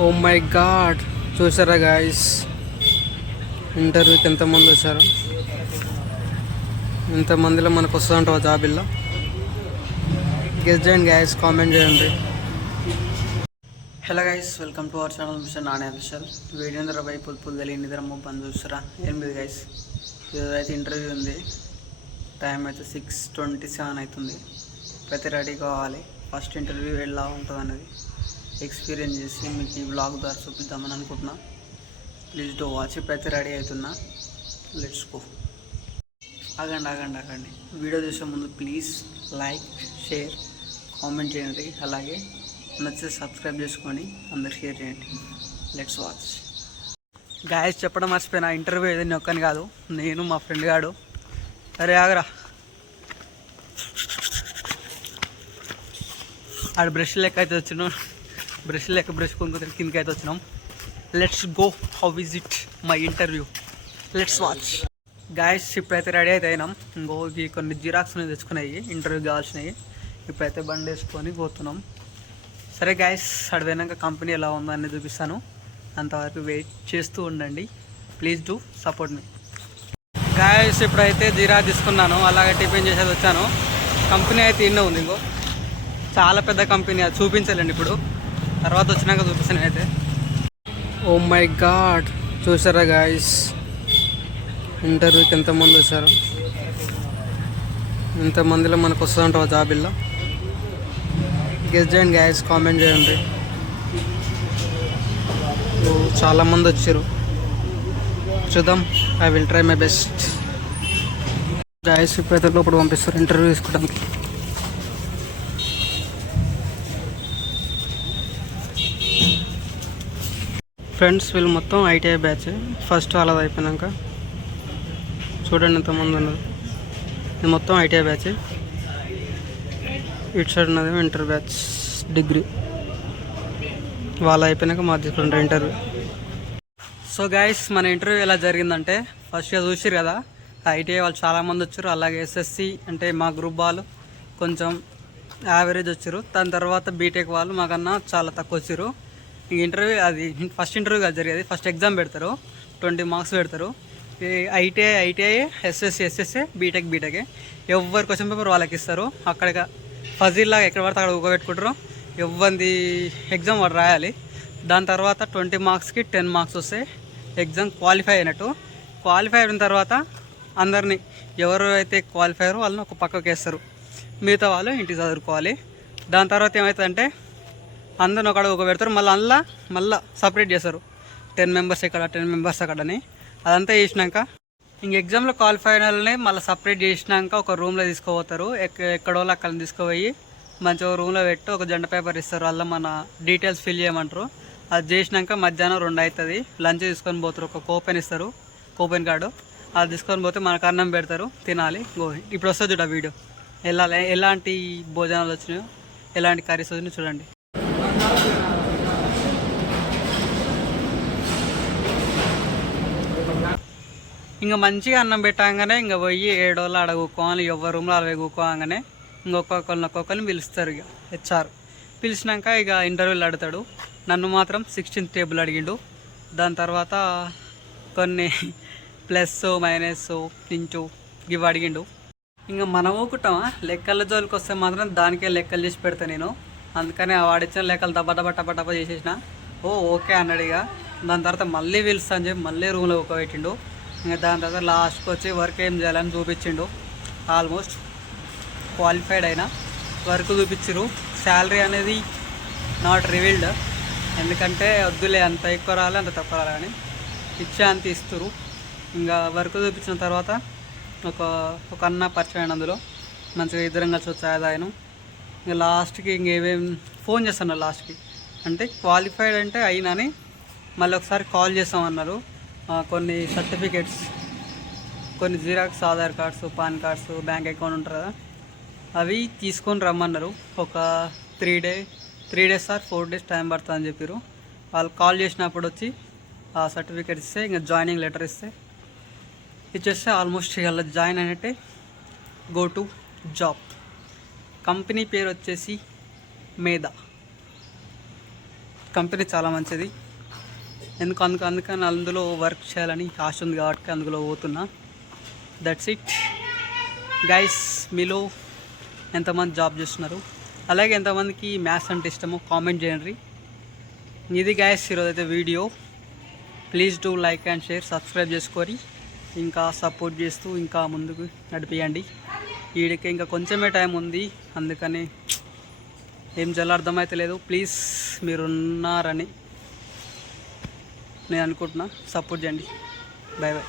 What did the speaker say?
Oh my god చూసారా guys ఇంటర్వ్యూకి ఎంతమంది వచ్చారు? ఇంతమందిలో మనకు వస్తుందంట జాబ్ ఇల్లా? గెస్ట్ చేయండి గాయస్ కామెంట్ చేయండి. Hello guys welcome to our channel machine నానే విశాల్ వీడేంద్ర బై పుల్ పుల్ తెలియని నిద్ర పని చూస్తారా. ఎనిమిది గైస్ ఈరోజు అయితే ఇంటర్వ్యూ ఉంది. టైం అయితే సిక్స్ ట్వంటీ సెవెన్ అవుతుంది. ప్రతి రెడీ కావాలి. ఫస్ట్ ఇంటర్వ్యూ ఎలా ఉంటుంది అనేది ఎక్స్పీరియన్స్ చేసి మీకు ఈ బ్లాగ్ ద్వారా చూపిద్దామని అనుకుంటున్నా. ప్లీజ్ డో వాచ్ ఇప్పుడైతే రెడీ అవుతున్నా. లెట్స్ గో ఆగండి ఆగండి ఆగండి. వీడియో చూసే ముందు ప్లీజ్ లైక్ షేర్ కామెంట్ చేయండి. అలాగే నచ్చితే సబ్స్క్రైబ్ చేసుకొని అందరు షేర్ చేయండి. లెట్స్ వాచ్ గాయస్ చెప్పడం మర్చిపోయినా. ఇంటర్వ్యూ ఏదైనా ఒక్కని కాదు. నేను మా ఫ్రెండ్ గాడు. అరే ఆగరా. ఆడ బ్రష్ లెక్క అయితే వచ్చినాడు బ్రష్ లెక్క బ్రష్ కొనుక్కు కిందకి అయితే వచ్చినాం. Let's go how visit my interview let's watch guys ఇప్పుడైతే రెడీ అయితే అయినాం. ఇంకో ఇవి కొన్ని జిరాక్స్ తెచ్చుకున్నాయి ఇంటర్వ్యూ కావాల్సినవి. ఇప్పుడైతే బండి వేసుకొని పోతున్నాం. సరే గాయస్ అడిగినాక కంపెనీ ఎలా ఉందో అనేది చూపిస్తాను. అంతవరకు వెయిట్ చేస్తూ ఉండండి. Please do support me guys ఇప్పుడైతే జీరా తీసుకున్నాను. అలాగే టిఫిన్ చేసేది వచ్చాను. కంపెనీ అయితే ఇన్నో ఉంది ఇంకో. చాలా పెద్ద కంపెనీ అది. చూపించాలండి ఇప్పుడు. తర్వాత వచ్చినాక చూపిస్తాను అయితే ఓ మై గాడ్ చూసారా గాయస్ ఇంటర్వ్యూకి ఎంతమంది వచ్చారు? ఇంతమందిలో మనకు వస్తుంటావు జాబ్ ఇలా గెస్ట్ చేయండి గాయస్ కామెంట్ చేయండి. Oh, చాలామంది చాలా మంది వచ్చారు. చూద్దాం I will try my best guys ఇప్పుడైతే లోపల పంపిస్తారు ఇంటర్వ్యూ తీసుకోవడానికి. ఫ్రెండ్స్ వీళ్ళు మొత్తం ఐటీఐ బ్యాచ్. ఫస్ట్ అలా అయిపోయినాక. చూడండి ఎంతమంది ఉన్నారు ఇది మొత్తం ఐటీఐ బ్యాచ్. ఇటు సైడ్ ఉన్నది ఇంటర్ బ్యాచ్ డిగ్రీ. వాళ్ళు అయిపోయినాక మా తీసుకుంటారు ఇంటర్వ్యూ. సో గైస్ మన ఇంటర్వ్యూ ఎలా జరిగిందంటే ఫస్ట్ ఇయర్ చూసిరు కదా ఐటీఐ వాళ్ళు చాలామంది వచ్చారు అలాగే ఎస్ఎస్సి అంటే మా గ్రూప్ వాళ్ళు కొంచెం యావరేజ్ వచ్చారు. దాని తర్వాత బీటెక్ వాళ్ళు మాకన్నా చాలా తక్కువ వచ్చారు. ఇంటర్వ్యూ అది ఫస్ట్ ఇంటర్వ్యూ కాదు జరిగేది. ఫస్ట్ ఎగ్జామ్ పెడతారు. ట్వంటీ మార్క్స్ పెడతారు. ITI ITI SSC SSA BTech BTech. ఎవరి క్వశ్చన్ పేపర్ వాళ్ళకి ఇస్తారు. అక్కడ ఫజీల్లాగా ఎక్కడ పడితే అక్కడ ఊగబెట్టుకుంటారు ఎవరిది ఎగ్జామ్ వాడు రాయాలి. దాని తర్వాత ట్వంటీ మార్క్స్కి టెన్ మార్క్స్ వస్తాయి. ఎగ్జామ్ క్వాలిఫై అయినట్టు. క్వాలిఫై అయిన తర్వాత అందరినీ ఎవరు అయితే క్వాలిఫై అయ్యారో వాళ్ళని ఒక పక్కకి వేస్తారు. మిగతా వాళ్ళు ఇంటికి చదువుకోవాలి. దాని తర్వాత ఏమవుతుందంటే అందరిని ఒక ఒక పెడతారు మళ్ళీ అందులో మళ్ళీ సపరేట్ చేస్తారు. టెన్ మెంబర్స్ ఇక్కడ టెన్ మెంబర్స్ అక్కడని అదంతా చేసినాక ఇంక ఎగ్జామ్లో క్వాలిఫై అయిన మళ్ళీ సపరేట్ చేసినాక ఒక రూమ్లో తీసుకుపోతారు. ఎక్క ఎక్కడో అక్కడ తీసుకుపోయి మంచిగా రూమ్లో పెట్టి ఒక జెండ పేపర్ ఇస్తారు. అలా మన డీటెయిల్స్ ఫిల్ చేయమంటారు. అది చేసినాక మధ్యాహ్నం రెండు అవుతుంది. లంచ్ తీసుకొని పోతారు. ఒక కూపెన్ ఇస్తారు. కూపెన్ కార్డు అది తీసుకొని పోతే మనకు అన్నం పెడతారు. తినాలి. గో. ఇప్పుడు వస్తుంది చూడ వీడియో ఎలా ఎలాంటి భోజనాలు వచ్చినాయో ఎలాంటి కర్రీస్ వచ్చినాయో చూడండి. ఇంకా మంచిగా అన్నం పెట్టగానే ఇంకా పోయి ఏడోళ్ళు ఆడ కూకోవాలి ఎవరి రూమ్లో అలా కూకోగానే ఇంకొకరిని ఒక్కొక్కరిని పిలుస్తారు ఇక హెచ్ఆర్. పిలిచినాక ఇక ఇంటర్వ్యూలు అడతాడు నన్ను మాత్రం సిక్స్టీన్త్ టేబుల్ అడిగిండు. దాని తర్వాత కొన్ని ప్లస్ మైనస్ ఇంచు ఇవి అడిగిండు. ఇంకా మనం ఊకుంటామా? లెక్కల జోలికి వస్తే మాత్రం దానికే లెక్కలు చేసి పెడతా నేను. అందుకని వాడిచ్చిన లెక్కలు దబ్బ దబ్బ టప్ప టప్ప చేసేసిన. ఓ ఓకే అన్నాడు ఇక. దాని తర్వాత మళ్ళీ పిలుస్తా అని చెప్పి మళ్ళీ రూమ్లో ఒక పెట్టిండు ఇంకా దాని తర్వాత లాస్ట్కి వచ్చి వర్క్ ఏం చేయాలని చూపించిండు. ఆల్మోస్ట్ క్వాలిఫైడ్ అయినా. వర్క్ చూపించరు శాలరీ అనేది నాట్ రివీల్డ్ ఎందుకంటే వద్దులే అంత ఎక్కువ రాలి అంత తక్కువ రాలి అని ఇచ్చే అంత ఇస్తారు ఇంకా వర్క్ చూపించిన తర్వాత ఒక ఒక అన్న పరిచయం అందులో. మంచిగా ఇద్దరం కలిసి వచ్చాయి ఆయన ఇంకా లాస్ట్కి ఇంకేమేం ఫోన్ చేస్తాను లాస్ట్కి. అంటే క్వాలిఫైడ్ అంటే అయినని మళ్ళీ ఒకసారి కాల్ చేస్తామన్నారు కొన్ని సర్టిఫికేట్స్ కొన్ని xerox Aadhaar cards PAN cards bank account ఉంటారు కదా. అవి తీసుకొని రమ్మన్నారు. ఒక three day three days or four days time పడుతుంది అని చెప్పారు వాళ్ళు కాల్ చేసినప్పుడు వచ్చి ఆ సర్టిఫికేట్ ఇస్తే ఇంకా జాయినింగ్ లెటర్ ఇస్తే ఇచ్చేస్తే ఆల్మోస్ట్ ఇలా జాయిన్ అయినట్టే గో టు జాబ్ కంపెనీ పేరు వచ్చేసి మేధా కంపెనీ చాలా మంచిది. ఎందుకు అందుకు అందుకని అందులో వర్క్ చేయాలని ఆశ ఉంది కాబట్టి అందులో పోతున్నా. దట్స్ ఇట్ గైస్ మీలో ఎంతమంది జాబ్ చేస్తున్నారు? అలాగే ఎంతమందికి మ్యాథ్స్ అంటే ఇష్టమో కామెంట్ చేయండి. ఇది గైస్ ఈరోజు అయితే video please do like and share subscribe చేసుకొని ఇంకా సపోర్ట్ చేస్తూ ఇంకా ముందుకు నడిపియండి. వీడికి ఇంకా కొంచెమే టైం ఉంది అందుకని ఏం జల్ల అర్థమైతే లేదు ప్లీజ్ మీరున్నారని నేను అనుకుంటున్నా. సపోర్ట్ చేయండి. Bye bye